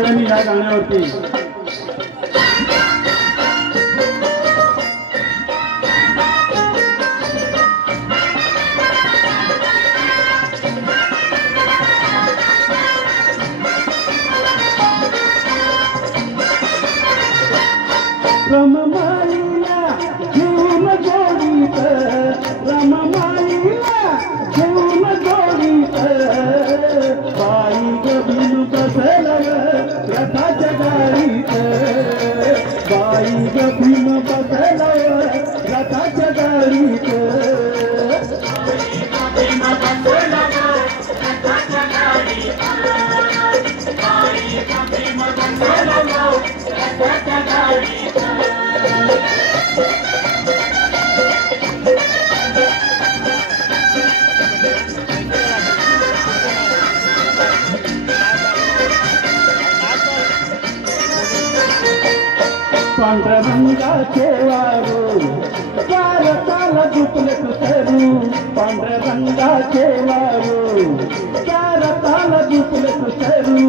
सगळ्यांनी या गाण्यावरती रमामाईला घेऊन जोडीत रमामाईला घेऊन जोडीत बाई गभीन बसलव रथाच्या गाडीत बाई गभीन बसलव रथाच्या गाडीत पांढऱ्या रंगाचे वारू चाल चाल दुपले तुसरू पांढऱ्या रंगाचे वारू चाल चाल दुपले तुसरू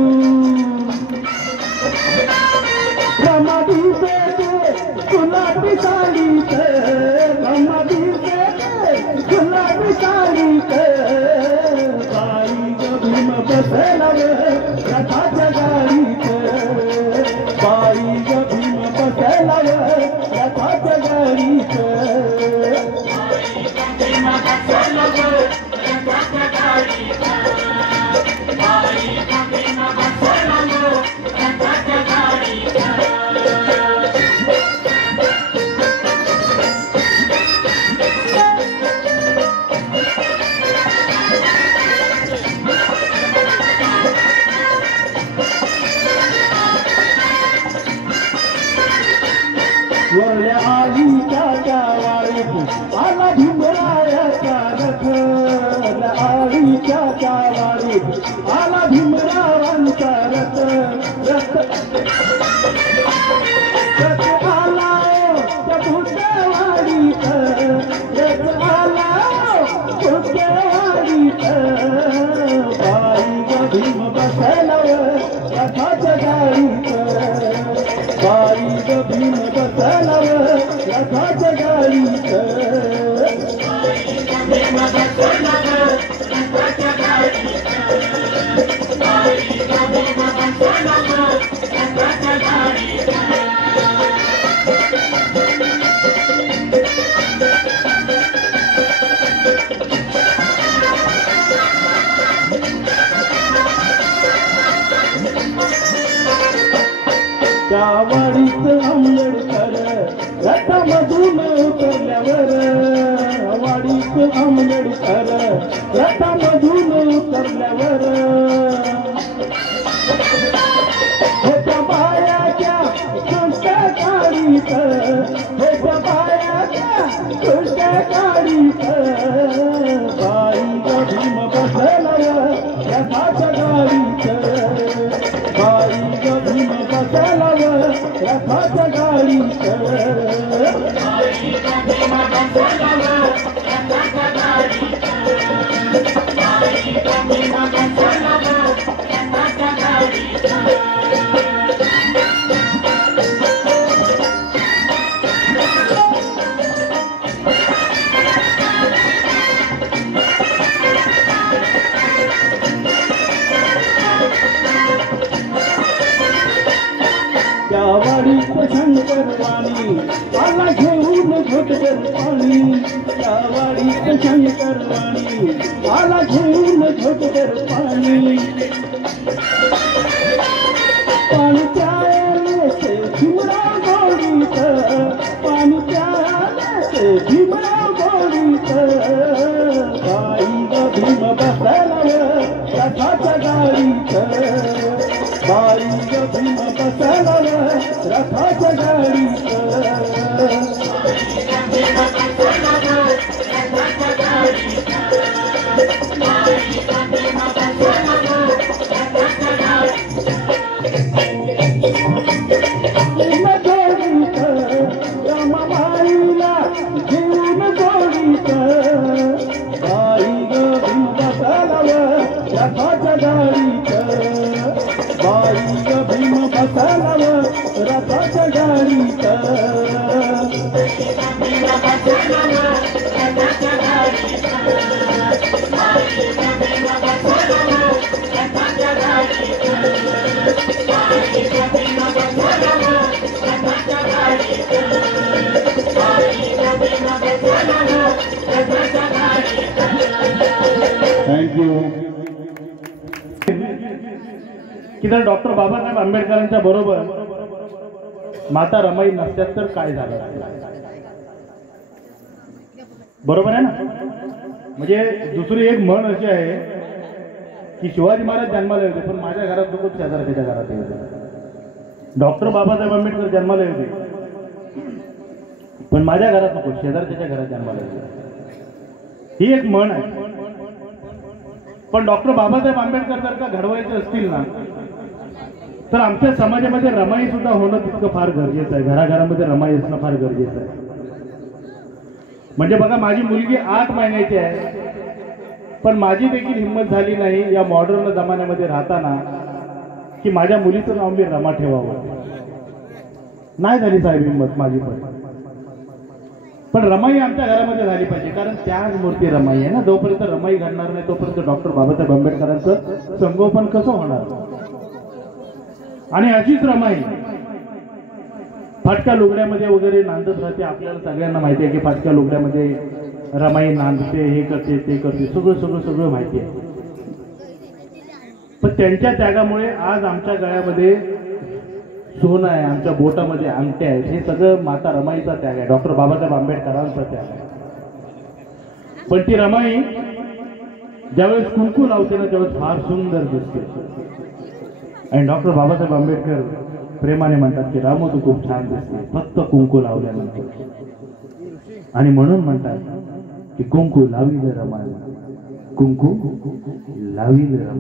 रमादी बेटे गुलाबी साडीत रमादी बेटे गुलाबी साडीत बाई गभीम बसलव रथाच्या गाडीत बाई गभीम बसलव रथाच्या गाडीत वरल्या आळीच्या गावाळीत आला भीमरायाचा रथ आळीच्या गावाळीत आला भीमरावांचा रथ रथ रथ आला त्या भुतेवाडीत रथ आला भुतेवाडीत बाई गभीम बसलव रथाच्या गाडीत बाई गभीम बसलव रथाच्या गाडीत त्या वाडीत आंबेडकर रथामधून उतरल्यावर वाडीत आंबेडकर रथामधून उतरल्यावर होत्या बायाच्या सुट्या गाडीत होत्या बायाच्या सुट्या गाडीत बाई गभीम बसलव रथाच्या गाडीत बाई गभीम बसलव रथाच्या गाडीत त्या वाडीत शंकरवाणी आला घेऊन घोटभर पाणी त्या वाडीत शंकरवाणी आला घेऊन घोटभर पाणी पाणी प्यायले से भीमराव गोडीत पाणी प्यायले से भीमराव गोडीत बाई गभीम बसलव रथाच्या गाडीत बाई गभीम बसलव रथाच्या गाडीत रमामाईला घेऊन जोडीत बाई गभीम बसलव रथाच्या गाडीत बाई गभीम थँक्यू. की जर डॉक्टर बाबासाहेब आंबेडकरांच्या बरोबर माता रमाई नसत्यात तर काय झालं, बरोबर आहे ना. म्हणजे दुसरी एक म्हण अशी आहे की शिवाजी महाराज जन्माला होते पण माझ्या घरात नको, शेजारच्या घरात होते. डॉक्टर बाबासाहेब आंबेडकर जन्माला होते पण माझ्या घरात नको, शेजारच्या घरात जन्माला होते. ही एक म्हण आहे. पण डॉक्टर बाबासाहेब आंबेडकर जर का घडवायचे असतील ना तर आमच्या समाजामध्ये रमाई सुद्धा होणं तितकं फार गरजेचं आहे. घराघरामध्ये रमाई असणं फार गरजेचं आहे. म्हणजे बघा, माझी मुलगी 8 महिन्याची आहे पण माझी देखील हिंमत झाली नाही या मॉडर्न जमान्यामध्ये राहताना की माझ्या मुलीचं नाव मी रमा ठेवावं. नाही झाली साहेब हिंमत माझी. पण रमाई आमच्या घरामध्ये झाली पाहिजे, कारण त्याच मूर्ती रमाई आहे ना. जोपर्यंत रमाई घडणार नाही तोपर्यंत डॉक्टर बाबासाहेब आंबेडकरांचं संगोपन कसं होणार. आणि अशीच रमाई फाटक्या लुगड्यामध्ये वगैरे नांदत राहते. आपल्याला सगळ्यांना माहिती आहे की फाटक्या लुगड्यामध्ये रमाई नांदते, हे करते ते करते, सगळं सगळं सगळं माहिती आहे. पण त्यांच्या त्यागामुळे आज आमच्या गळ्यामध्ये सोनं आहे, आमच्या बोटामध्ये अंगठ्या आहेत. हे सगळं माता रमाईचा त्याग आहे, डॉक्टर बाबासाहेब आंबेडकरांचा त्याग आहे. पण ती रमाई ज्यावेळेस कुंकू लावते ना त्यावेळेस फार सुंदर दिसते. आणि डॉक्टर बाबासाहेब आंबेडकर प्रेमाने म्हणतात की रामू तू खूप छान दिसते फक्त कुंकू लावल्यानंतर. आणि म्हणून म्हणतात की कुंकू लावी रमाई, कुंकू लावी रमाई.